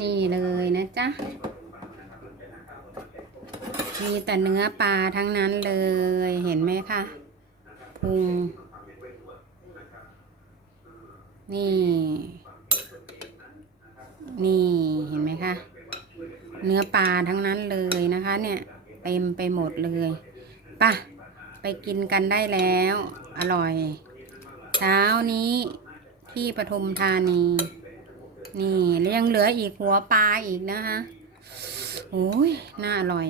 นี่เลยนะจ๊ะ มีแต่เนื้อปลาทั้งนั้นเลย เห็นไหมคะพุง นี่ นี่เห็นไหมคะ เนื้อปลาทั้งนั้นเลยนะคะ เนี่ยเต็มไปหมดเลยป่ะไปกินกันได้แล้ว อร่อย เช้านี้ที่ปทุมธานี นี่แล้วยังเหลืออีกหัวปลาอีกนะคะโอ้ยน่าอร่อย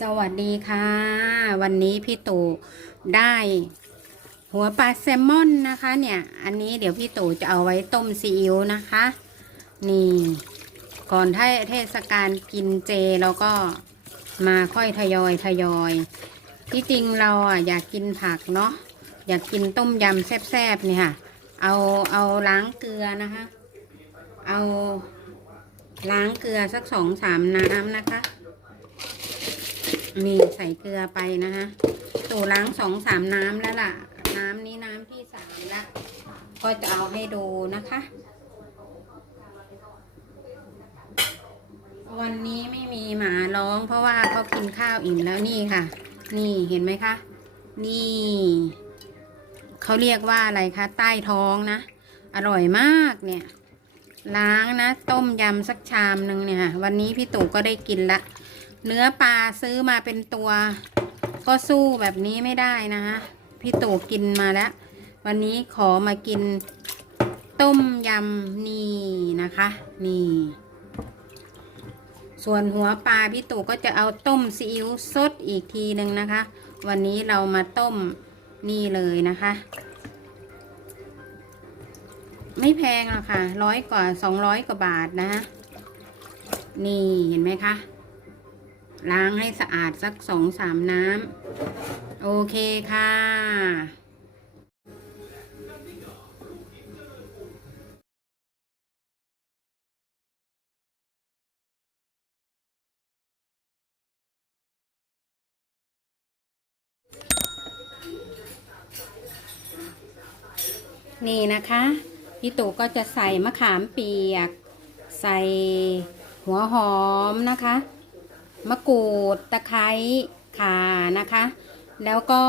สวัสดีค่ะ วันนี้พี่ตู่ได้หัวปลาแซลมอนนะคะเนี่ย อันนี้เดี๋ยวพี่ตู่จะเอาไว้ต้มซีอิ๊วนะคะ นี่ ก่อนถ้าเทศกาลกินเจเราก็มาค่อยทยอยทยอยที่จริงเราอะอยากกินผักเนาะอยากกินต้มยำแซ่บๆนี่ค่ะ เอาเอาล้างเกลือนะคะ เอาล้างเกลือสักสองสามน้ำนะคะ มีใส่เกลือไปนะคะตู่ล้างสองสามน้ำแล้วล่ะ น้ำนี้น้ำที่สามละก็จะเอาให้ดูนะคะ วันนี้ไม่มีหมาร้อง เพราะว่าเขากินข้าวอิ่มแล้วนี่ค่ะ นี่เห็นไหมคะ นี่เขาเรียกว่าอะไรคะใต้ท้องนะ อร่อยมากเนี่ย ล้างนะ ต้มยำสักชามหนึ่งเนี่ยค่ะวันนี้พี่ตู่ก็ได้กินละ เนื้อปลาซื้อมาเป็นตัว ก็สู้แบบนี้ไม่ได้นะคะพี่ตู่กินมาแล้ว วันนี้ขอมากินต้มยำนี่นะคะ นี่ ส่วนหัวปลาพี่ตู่ก็จะเอาต้มซีอิ๊วสดอีกทีหนึ่งนะคะ วันนี้เรามาต้มนี่เลยนะคะ ไม่แพงหรอกค่ะร้อยกว่าสองร้อยกว่าบาทนะคะนี่เห็นไหมคะล้างให้สะอาดสักสองสามน้ำโอเคค่ะ นี่นะคะพี่ตู่ก็จะใส่มะขามเปียก ใส่หัวหอมนะคะ มะกรูดตะไคร้ข่านะคะ แล้วก็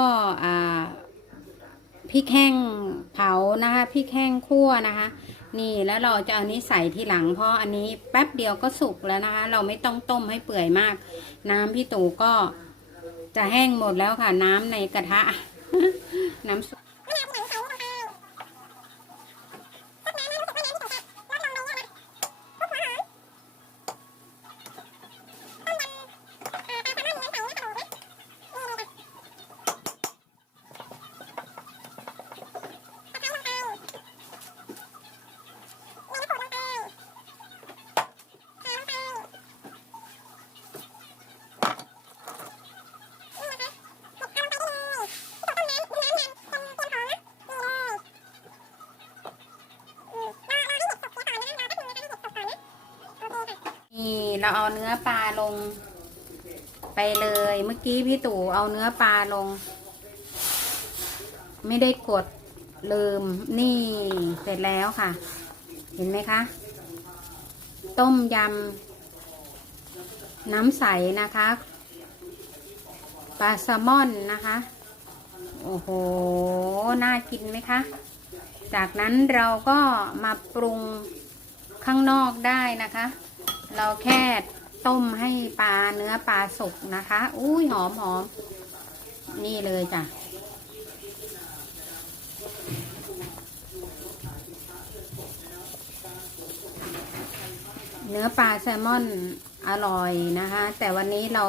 พริกแห้งเผานะคะพริกแห้งคั่วนะคะ นี่แล้วเราจะเอานี้ใส่ทีหลังเพราะอันนี้แป๊บเดียวก็สุกแล้วนะคะ เราไม่ต้องต้มให้เปื่อยมาก น้ำพี่ตู่ก็จะแห้งหมดแล้วค่ะ น้ำในกระทะ น้ำซุป เราเอาเนื้อปลาลง ไปเลย เมื่อกี้พี่ตู่เอาเนื้อปลาลง ไม่ได้กดลืมนี่เสร็จแล้วค่ะ เห็นไหมคะ ต้มยำน้ำใสนะคะปลาแซลมอนนะคะ โอ้โห น่ากินไหมคะ จากนั้นเราก็มาปรุงข้างนอกได้นะคะ เราแค่ต้มให้ปลาเนื้อปลาสุกนะคะ อุ้ยหอมหอม นี่เลยจ้ะ เนื้อปลาแซลมอนอร่อยนะคะ แต่วันนี้เรา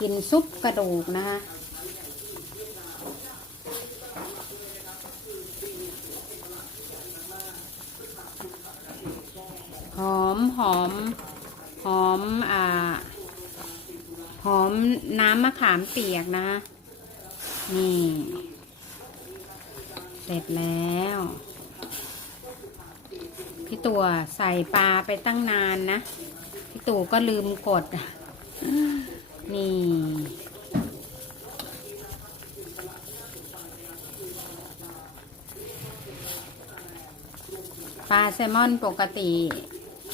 กินซุปกระดูกนะคะหอมหอม หอมอ่าหอมน้ำมะขามเปียกนะ นี่ เสร็จแล้ว พี่ตัวใส่ปลาไปตั้งนานนะ พี่ตู่ก็ลืมกด นี่ ปลาแซลมอนปกติ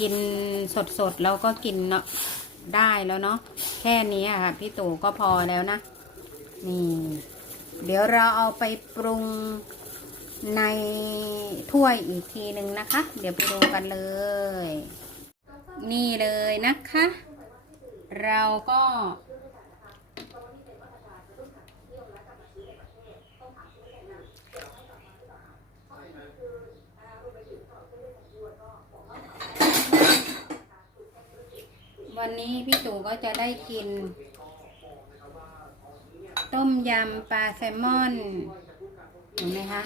กินสดๆแล้วก็กินเนาะได้แล้วเนาะแค่นี้ค่ะพี่ตู่ก็พอแล้วนะ นี่ เดี๋ยวเราเอาไปปรุงในถ้วยอีกทีหนึ่งนะคะ เดี๋ยวไปดูกันเลย นี่เลยนะคะ เราก็ วันนี้พี่ตู่ก็จะได้กิน ต้มยำปลาแซลมอน เห็นไหมคะ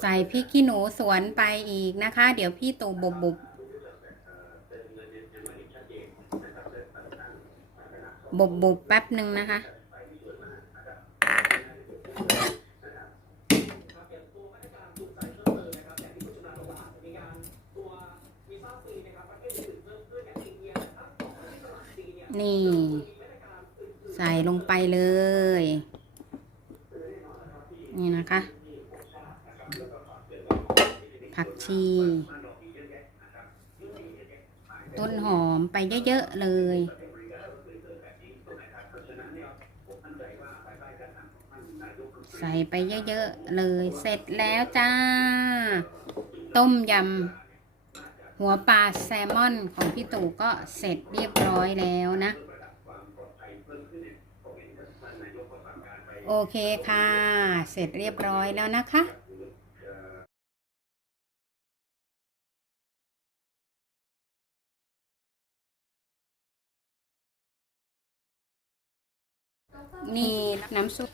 ใส่พริกขี้หนูสวนไปอีกนะคะ เดี๋ยวพี่ตูบุบบุบบุบบุบแป๊บหนึ่งนะคะ นี่ ใส่ลงไปเลย นี่นะคะ ผักชี ต้นหอมไปเยอะๆเลย ใส่ไปเยอะๆเลย เสร็จแล้วจ้า ต้มยำหัวปลาแซลมอนของพี่ตู่ก็เสร็จเรียบร้อยแล้วนะโอเคค่ะ เสร็จเรียบร้อยแล้วนะคะ นี่น้ำซุป